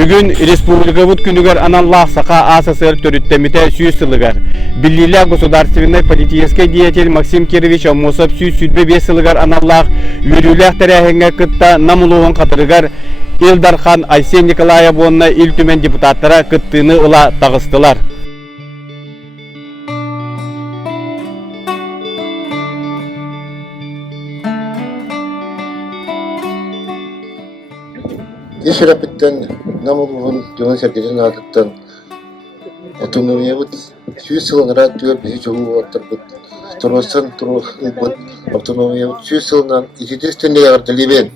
Бүгін республикабыт күнігер аналлах сақа АССР төріттеміте сүйіз сылығар. Білілі государственный политический деятель Максим Кирович Амосов сүйіз сүдбе бес сылығар аналлах үйрілі тәрәхенге кытта намылуын қатырығар. Илдархан Айсен Николаевна ил түмен депутаттара кыттыны ыла тағыстылар. Ишерапеттен намылуын жолын сәргеден адыттан автономия бұд сүйіз сылыныра түгер бізі жолу олаттар бұд тұрмастан тұру бұд автономия бұд сүйіз сылынан итетестенде ағырды лебен.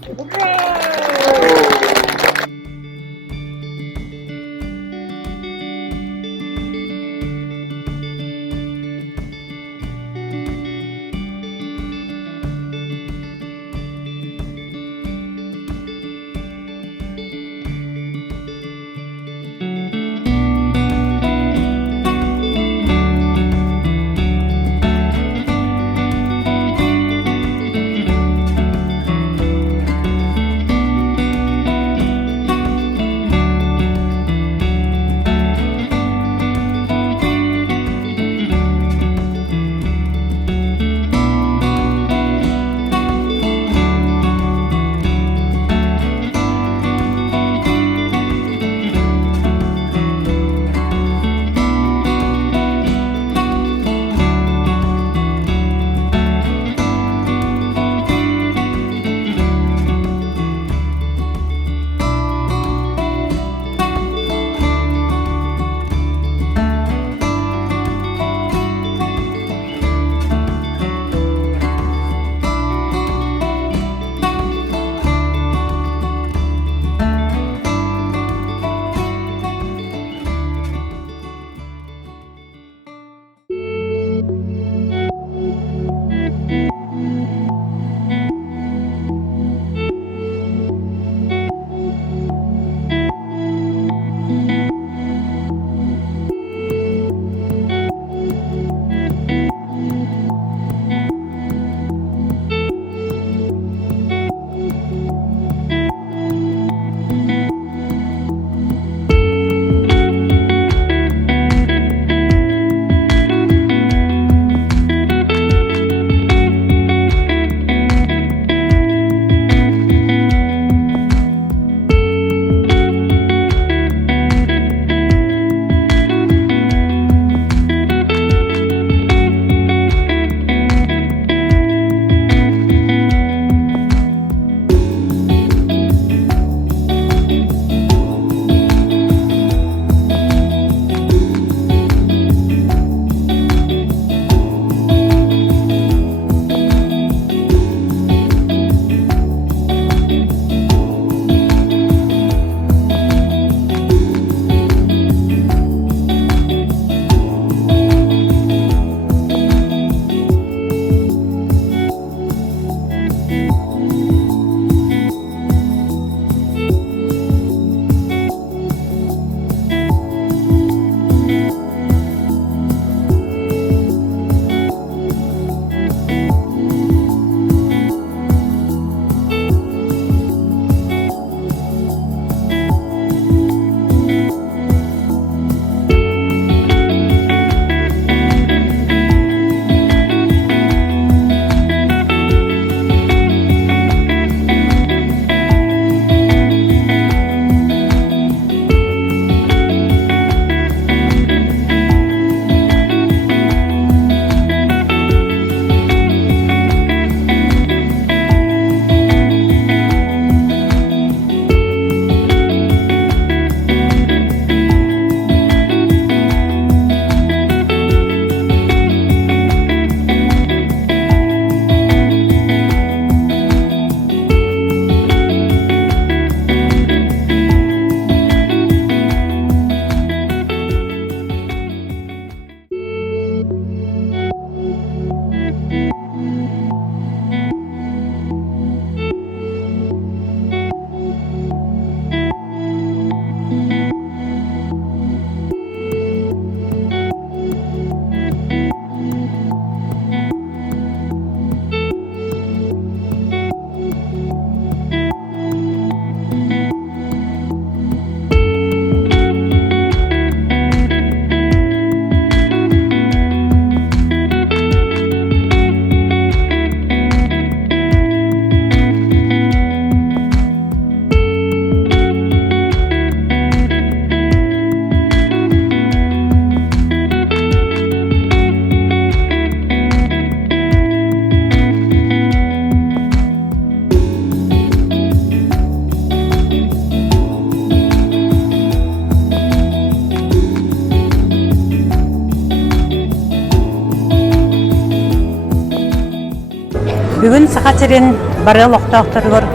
Бүгін сақачырын барыл оқтақтырғыр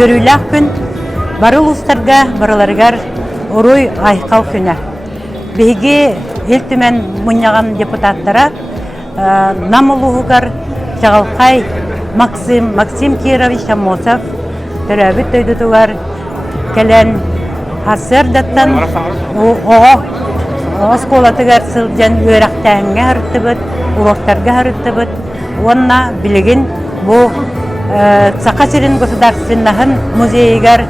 өріләк күн, барыл ұстарға, барыларғар ұруй айқал күні. Беге елтімен мұнияған депутаттара намылуғығар Жағалқай Максим Кирович Амосов төрәбіт өйдітуғар кәлән асырдаттан осколатыгар сылжан өрәқтәңге харыттыбыт, урақтарға харыттыбыт. Онна білігін бұл Сақачырын государственнахын музейгар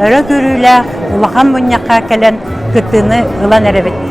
өрі көрілі улахан мұнияқа кәлән күттіні ұлан әребет.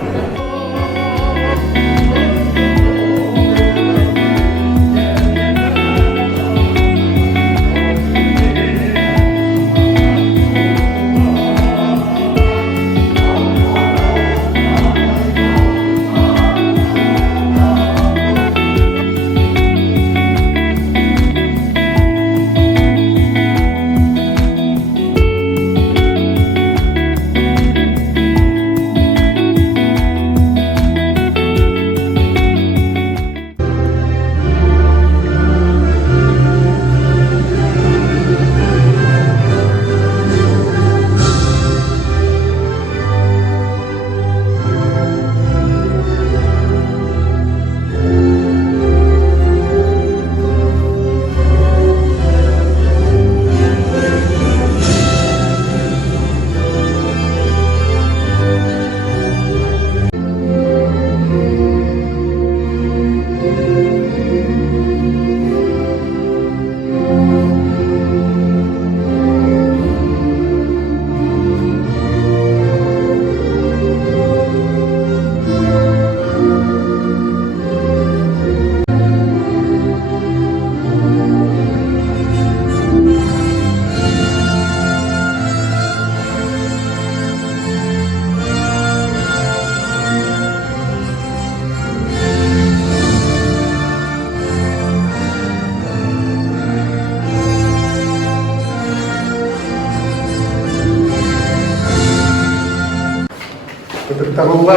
Тавулла,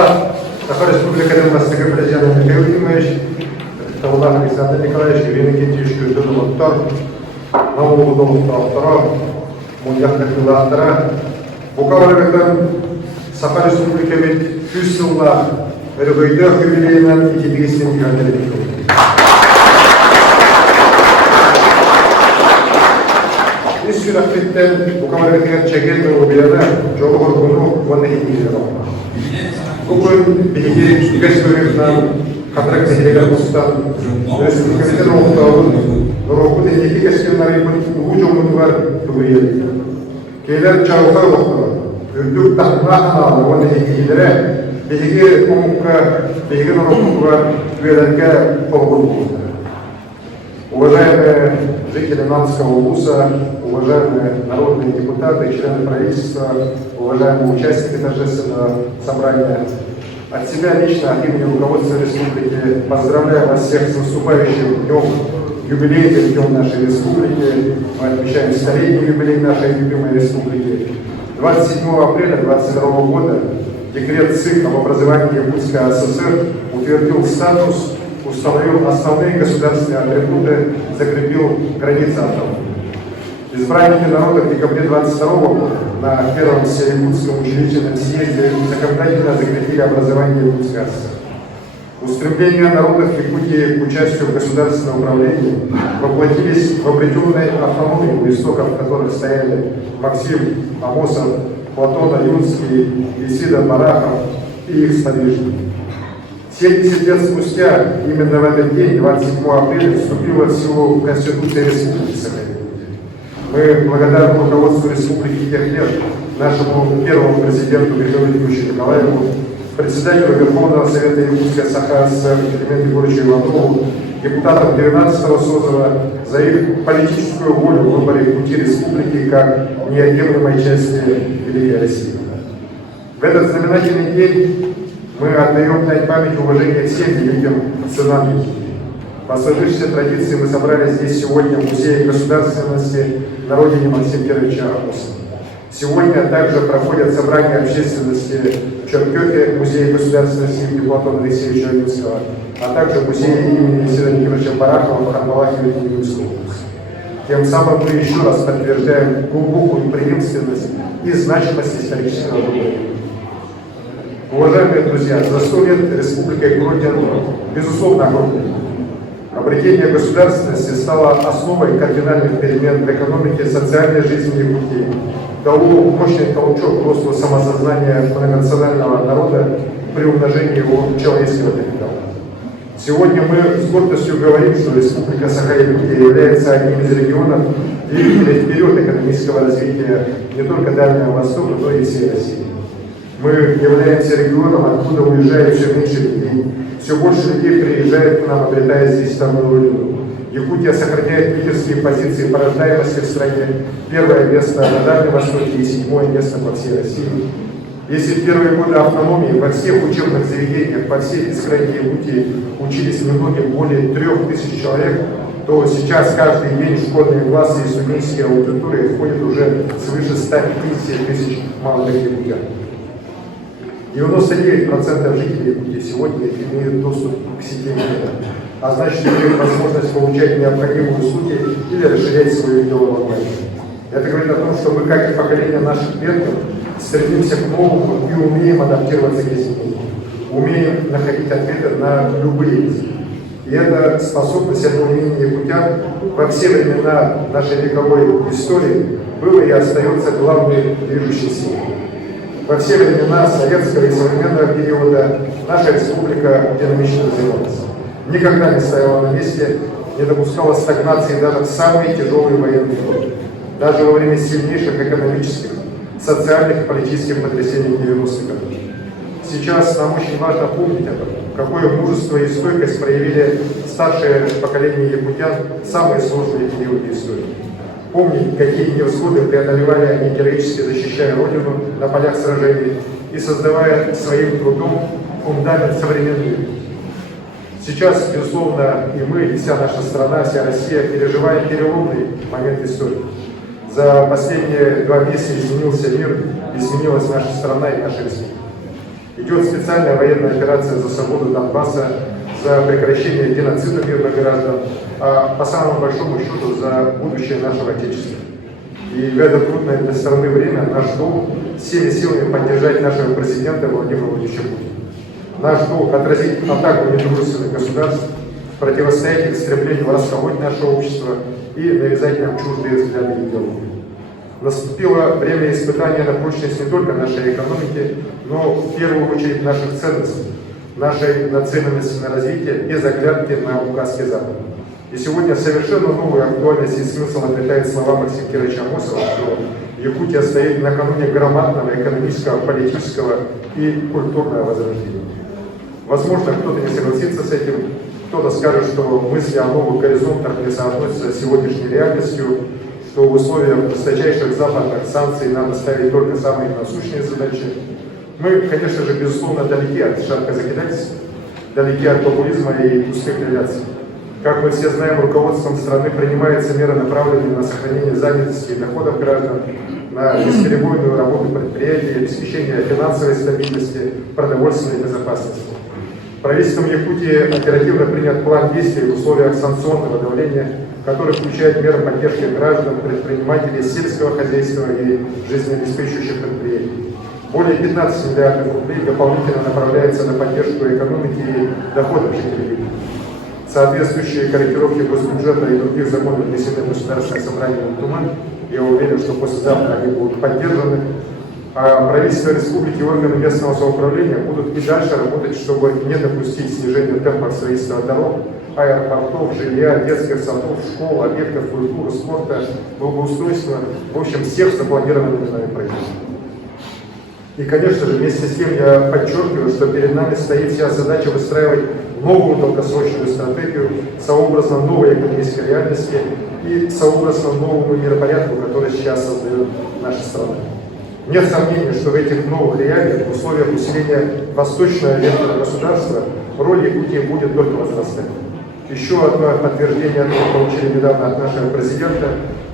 Саха Республикадан бастығы президент Михаил Тимович, Тавулла Александр Николаевич, Ирина Кентьевич, Күрділ Мұттар, Наулы Мұттар, Мұндяқты Кылақтара, Бұқаварығыдан Саха Республикамен 100 жылға өрігөйді юбилейінен 2-5 жөнделіп келді. Biz süreklilikten bu kameraya çeken ve o bilene çok korkunu bana hediye bugün bilgi geç bölümünden katrak zehirler kustan Respublika'nın oğulduğu Roku deneki geçkenleri bu cumhuriyeti var tübüyeli. Keyler çağıfa oğulduğu Ürdük takma analı bana hediyelere bilgi omukka, bilgi norokluğu var tübelerge oğulduğu. Уважаемые жители Нанского УВУЗа, уважаемые народные депутаты, члены правительства, уважаемые участники торжественного собрания, от себя лично, от имени руководства республики, поздравляю вас всех с наступающим днем, юбилейным днем нашей республики. Мы отмечаем столетний юбилей нашей любимой республики. 27 апреля 2022 года декрет ЦИК об образовании Якутской ССР утвердил статус, установил основные государственные атрибуты, закрепил границы автономии. Избранники народа в декабре 22 года на первом Всеякутском учредительном съезде законодательно закрепили образование Якутской ССР. Устремления народов Якутии к участию в государственном управлении воплотились в обретенной автономии, у истоков которых стояли Максим Амосов, Платон Аюнский, Исида Барахов и их сподвижники. 70 лет спустя, именно в этот день, 27 апреля, вступила в силу Конституция Республики Саха-Якутия. Мы благодарны руководству Республики тех лет, нашему первому президенту Михаилу Ильичу Николаеву, председателю Верховного Совета Якутской Саха-ССР Клименту Егоровичу Иванову, депутатам 12-го созыва за их политическую волю в выборе пути республики как неотъемлемой части Великой России. В этот знаменательный день мы отдаем дань память и уважения всем великим сынам Якутии. По сложившейся традиции мы собрались здесь сегодня в Музее государственности на родине Максима Кировича Амосова. Сегодня также проходят собрания общественности в Черкёке, Музее государственности имени Платона Алексеевича Аюнского, а также в Музее имени Исида Николаевича Барахова в Ханбалахе в Якутской области. Тем самым мы еще раз подтверждаем глубокую преемственность и значимость исторического выбора. Уважаемые друзья, за 100 лет Республика Гроднен, безусловно, огромна. Обретение государственности стало основой кардинальных перемен в экономике, социальной жизни Якутии, дало мощный толчок росту самосознания многонационального народа при умножении его человеческого капитала. Сегодня мы с гордостью говорим, что Республика Саха-Якутия является одним из регионов, двигателей вперед экономического развития не только Дальнего Востока, но и всей России. Мы являемся регионом, откуда уезжает все меньше людей. Все больше людей приезжает к нам, обретая здесь вторую родину. Якутия сохраняет лидерские позиции по рождаемости в стране, первое место на Дальнем Востоке и 7-е место по всей России. Если в первые годы автономии во всех учебных заведениях по всей бескрайней Якутии учились немногим более 3000 человек, то сейчас каждый день в школьные классы и студенческие аудитории входит уже свыше 150 тысяч молодых якутян. 99% жителей Якутии сегодня имеют доступ к сети интернета, а значит, имеют возможность получать необходимые услуги или расширять свое дело в онлайне. Это говорит о том, что мы, как и поколение наших предков, стремимся к новому и умеем адаптироваться к изменениям, умеем находить ответы на любые языки. И эта способность, это умение якутян во все времена нашей вековой истории было и остается главной движущей силой. Во все времена советского и современного периода наша республика динамично развивалась. Никогда не стояла на месте, не допускала стагнации даже в самые тяжелые военные годы. Даже во время сильнейших экономических, социальных и политических потрясений 90-х годов. Сейчас нам очень важно помнить об этом, какое мужество и стойкость проявили старшее поколение якутян в самые сложные периоды истории. Помнить, какие невзгоды преодолевали они, героически защищая Родину на полях сражений и создавая своим трудом фундамент современной Якутии. Сейчас, безусловно, и мы, и вся наша страна, вся Россия переживает переломный момент истории. За последние 2 месяца изменился мир, изменилась наша страна и наша республика. Идет специальная военная операция за свободу Донбасса, за прекращение геноцида мирных граждан, а по самому большому счету за будущее нашего Отечества. И в это трудное для страны время наш долг всеми силами поддержать нашего президента Владимира Владимировича Путина. Наш долг отразить атаку недружественных государств, противостоять их стремлению расколоть наше общество и навязать нам чуждые взгляды и идеологии. Наступило время испытания на прочность не только нашей экономики, но в первую очередь наших ценностей, нашей нацеленности на развитие без оглядки на указки Запада. И сегодня совершенно новую актуальность и смысл обретает слова Максима Кировича Амосова, что Якутия стоит накануне громадного экономического, политического и культурного возрождения. Возможно, кто-то не согласится с этим, кто-то скажет, что мысли о новых горизонтах не соотносятся с сегодняшней реальностью, что в условиях жесточайших западных санкций надо ставить только самые насущные задачи. Мы, конечно же, безусловно, далеки от шапкозакидательства, далеки от популизма и пустых реляций. Как мы все знаем, руководством страны принимаются меры, направленные на сохранение занятости и доходов граждан, на бесперебойную работу предприятий, обеспечение финансовой стабильности, продовольственной безопасности. Правительством Якутии оперативно принят план действий в условиях санкционного давления, который включает меры поддержки граждан, предпринимателей сельского хозяйства и жизнеобеспечивающих предприятий. Более 15 миллиардов рублей дополнительно направляется на поддержку экономики и доходов жителей. Соответствующие корректировки госбюджета и других законов внесены в Государственное собрание Туман. Я уверен, что послезавтра они будут поддержаны. А правительство республики и органы местного самоуправления будут и дальше работать, чтобы не допустить снижения темпа строительства дорог, аэропортов, жилья, детских садов, школ, объектов культуры, спорта, благоустройства, в общем, всех запланированных нами проектов. И, конечно же, вместе с тем я подчеркиваю, что перед нами стоит вся задача выстраивать новую долгосрочную стратегию, сообразно новой экономической реальности и сообразно новому миропорядку, который сейчас создает наша страна. Нет сомнений, что в этих новых реалиях, в условиях усиления восточного вектора государства, роль Якутии будет только возрастать. Еще одно подтверждение этого получили недавно от нашего президента.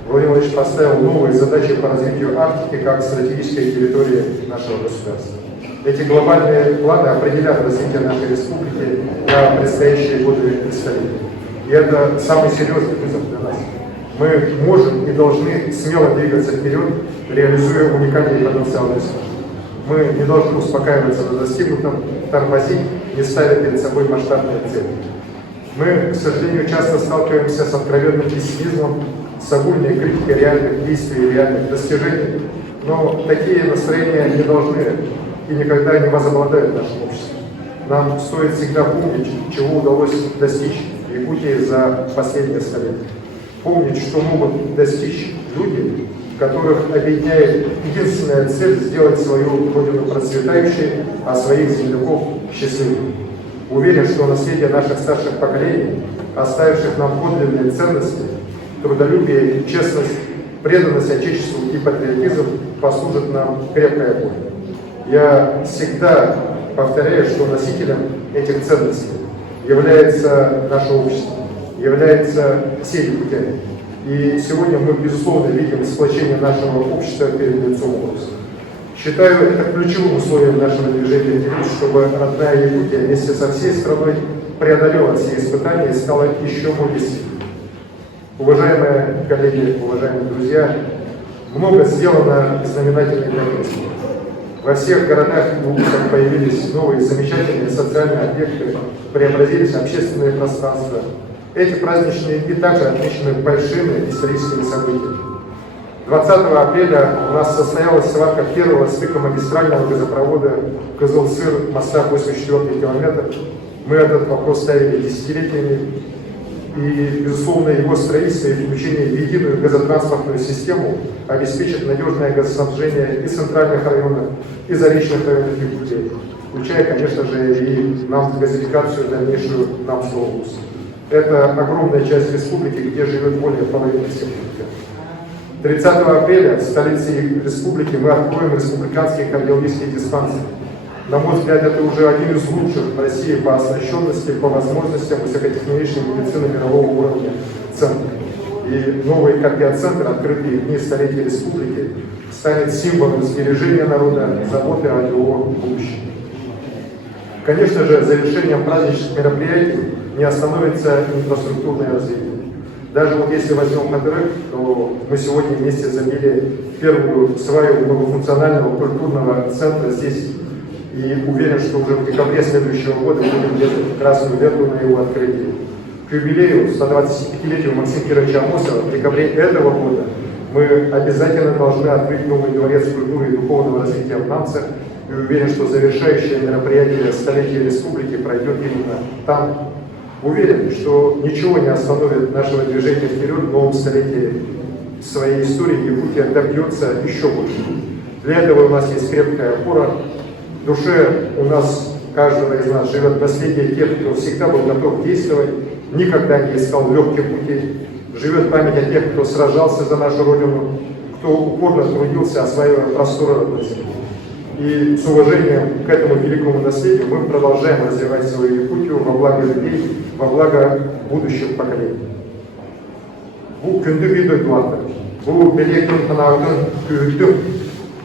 Владимир Владимирович поставил новые задачи по развитию Арктики как стратегической территории нашего государства. Эти глобальные планы определят развитие нашей республики на предстоящие годы и столетия. И это самый серьезный вызов для нас. Мы можем и должны смело двигаться вперед, реализуя уникальный потенциал республики. Мы не должны успокаиваться на достигнутом, тормозить, не ставя перед собой масштабные цели. Мы, к сожалению, часто сталкиваемся с откровенным пессимизмом, с огульной критикой реальных действий и реальных достижений, но такие настроения не должны и никогда не возобладают в нашем обществе. Нам стоит всегда помнить, чего удалось достичь в Якутии за последние столетия. Помнить, что могут достичь люди, которых объединяет единственная цель сделать свою родину процветающей, а своих земляков счастливыми. Уверен, что наследие наших старших поколений, оставивших нам подлинные ценности, трудолюбие, честность, преданность Отечеству и патриотизм послужат нам крепкой опорой. Я всегда повторяю, что носителем этих ценностей является наше общество, является все якутяне. И сегодня мы, безусловно, видим сплочение нашего общества перед лицом угроз. Считаю это ключевым условием нашего движения вперед, чтобы родная Якутия вместе со всей страной преодолела все испытания и стала еще более сильной. Уважаемые коллеги, уважаемые друзья, много сделано знаменательной для Якутии. Во всех городах и улицах появились новые замечательные социальные объекты, преобразились общественные пространства. Эти праздничные дни также отмечены большими историческими событиями. 20 апреля у нас состоялась сварка первого стыка магистрального газопровода Кызылсыр, моста 84 километр. Мы этот вопрос ставили десятилетиями. И, безусловно, его строительство и включение в единую газотранспортную систему обеспечит надежное газоснабжение и центральных районов, и заречных районов Якутии, включая, конечно же, и нам газификацию дальнейшую Намского области. Это огромная часть республики, где живет более половины всех якутян. 30 апреля в столице республики мы откроем республиканский кардиологический диспансер. На мой взгляд, это уже один из лучших в России по оснащенности, по возможностям высокотехнологичной медицины мирового уровня центра. И новый кардиоцентр, открытый в дни столетия республики, станет символом сбережения народа, заботы о его будущем. Конечно же, завершением праздничных мероприятий не остановится инфраструктурное развитие. Даже вот если возьмем Хадырык, то мы сегодня вместе забили первую сваю многофункционального культурного центра здесь. И уверен, что уже в декабре следующего года будем держать красную ленту на его открытии. К юбилею 125-летию Максима Кировича Амосова в декабре этого года мы обязательно должны открыть новый дворец культуры и духовного развития в Намцах. И уверен, что завершающее мероприятие столетия республики пройдет именно там. Уверен, что ничего не остановит нашего движения вперед в новом столетии своей истории. Якутия добьется еще больше. Для этого у нас есть крепкая опора. В душе у нас, каждого из нас, живет наследие тех, кто всегда был готов действовать, никогда не искал легких путей. Живет память о тех, кто сражался за нашу Родину, кто упорно трудился, осваивая просторы родной земли. И с уважением к этому великому наследию мы продолжаем развивать свою Якутию во благо людей, во благо будущих поколений. Bu kündü bir duydulardır. Bu belirgin kanalının büyüdüm.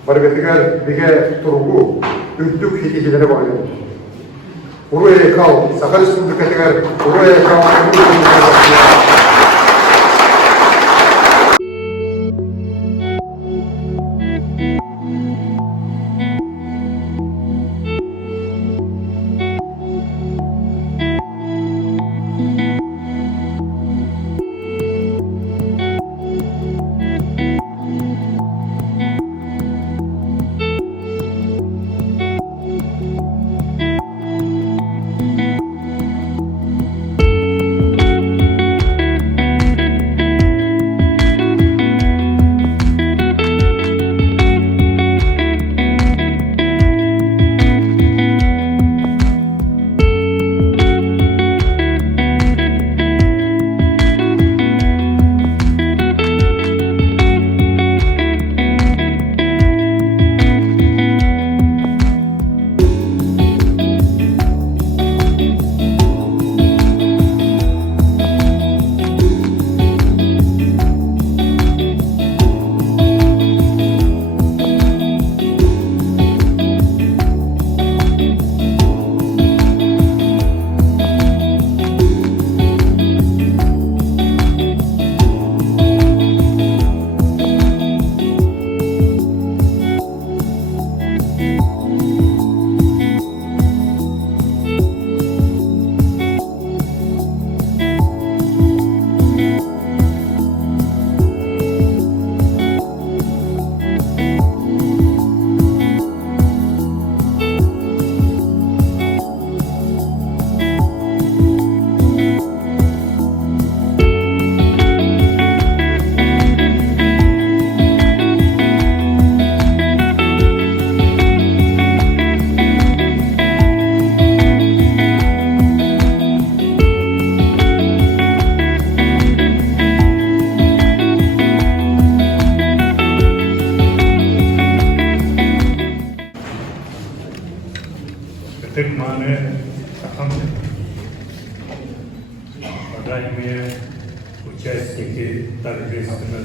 Barbetigar dige turgu, üddük hediyeleri bağlı. Uruya kal, Sakar Respublika'ya Uruya kal.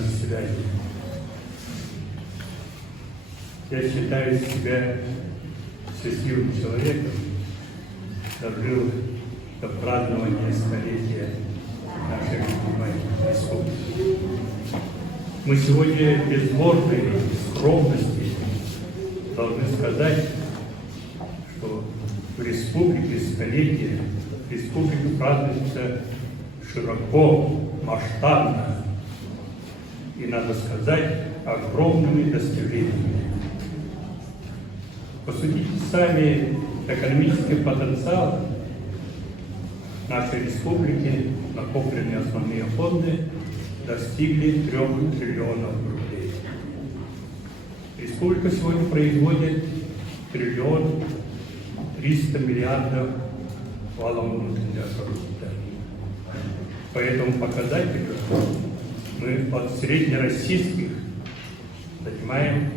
заседание. Я считаю себя счастливым человеком, дожил до празднования столетия нашей любимой республики. Мы сегодня без ложной скромности должны сказать, что в республике столетия республика празднуется широко, масштабно и, надо сказать, огромными достижениями. Посудите сами, экономический потенциал нашей республики, накопленные основные фонды, достигли 3 триллионов рублей. Республика сегодня производит 1 300 миллиардов валового внутреннего продукта. По этому показателю мы от среднероссийских занимаем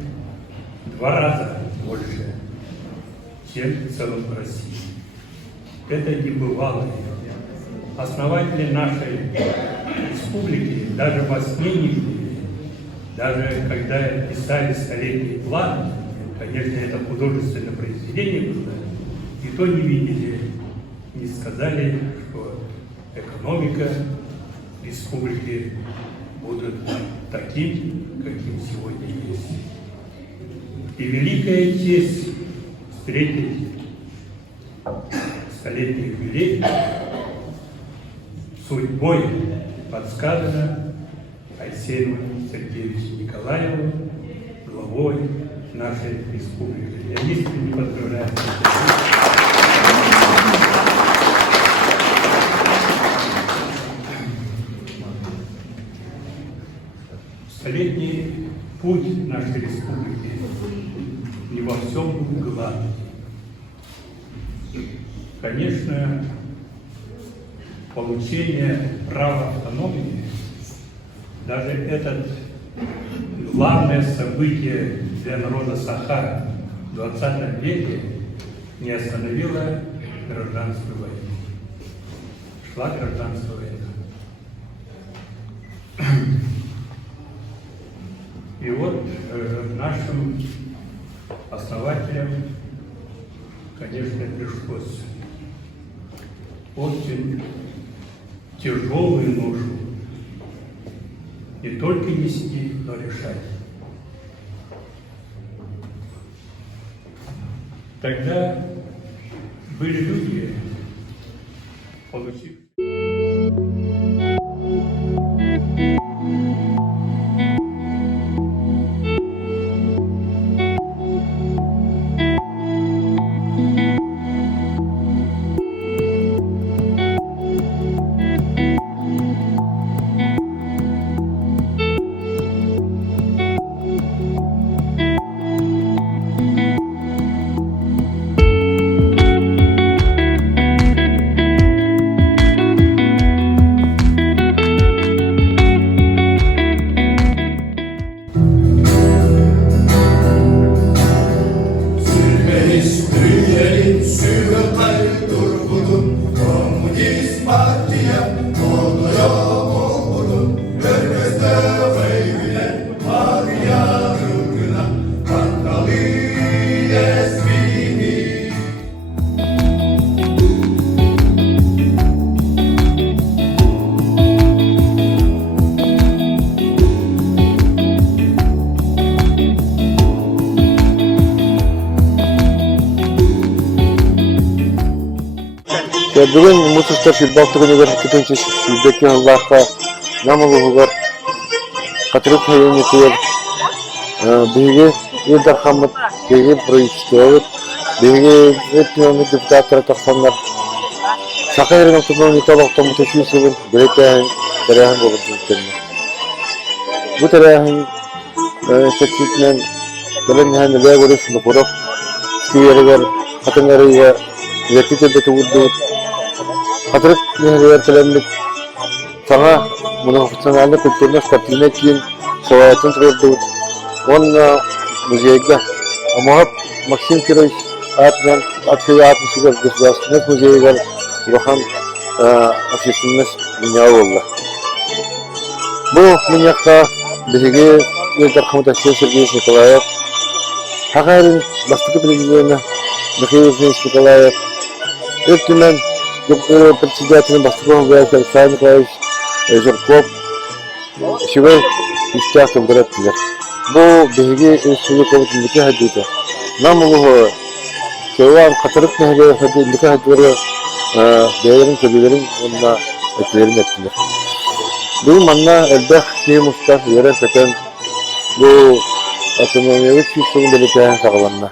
в 2 раза больше, чем в целом в России. Это небывалое. Основатели нашей республики даже во сне не видели, даже когда писали столетний план, конечно, это художественное произведение было, и то не видели, не сказали, что экономика республики будет таким, каким сегодня есть. И великая честь встретить столетний юбилей судьбой подсказано Алексею Сергеевичу Николаеву, главой нашей республики. Я искренне поздравляю. Столетний путь нашей республики не во всем гладкий. Конечно, получение права автономии, даже это главное событие для народа Сахара в 20 веке, не остановило гражданскую войну. Шла гражданская война. И вот нашим основателям, конечно, пришлось очень тяжелую ношу не только нести, но решать. Тогда были люди, получившие Бүгін мұсыстар шелбақтығын өгір кетенчес үлбекен Аллахқа намылы ғығыр қатырып хайыны көйер бейге елдар хамыд, бейге правительствовать, бейге өттімемі депутаттары тақсанлар Сақай ерін автономии талақтан мұташы сылын білетәйін тәрәйін болыр жүзіктеріне. Бұл тәрәйін сәтсетінен білін әнілі көресінді құрып, скүйерігер, қатынарыға зәртетелді тұғырды Қатырық нәлер кәлемлік саңа мұның функционалды культурны спортивне кейін соғаятын тұрырды. Онна музейге Амуап Максим Кирович атынан атфея атмышыгар государственный музейгар Иохан общественность меня олла. Бұл міняққа Беге Коммутация Сергей Николаев, Хагарин, Восток президента Михаил Николаев, Эртюмен, председатель Востоков Александр Николаевич Жирков, Шивей, Истяхов Греттилер. Бу Беге Сулуковтындагы хадиде. Намулу Кеван катырып неге хадиде хадиде беерин көбелерин онна этлерин эттилер. Бу манна элдах кемустар ерен кетен бу автономиялык системде бекем сагаланна.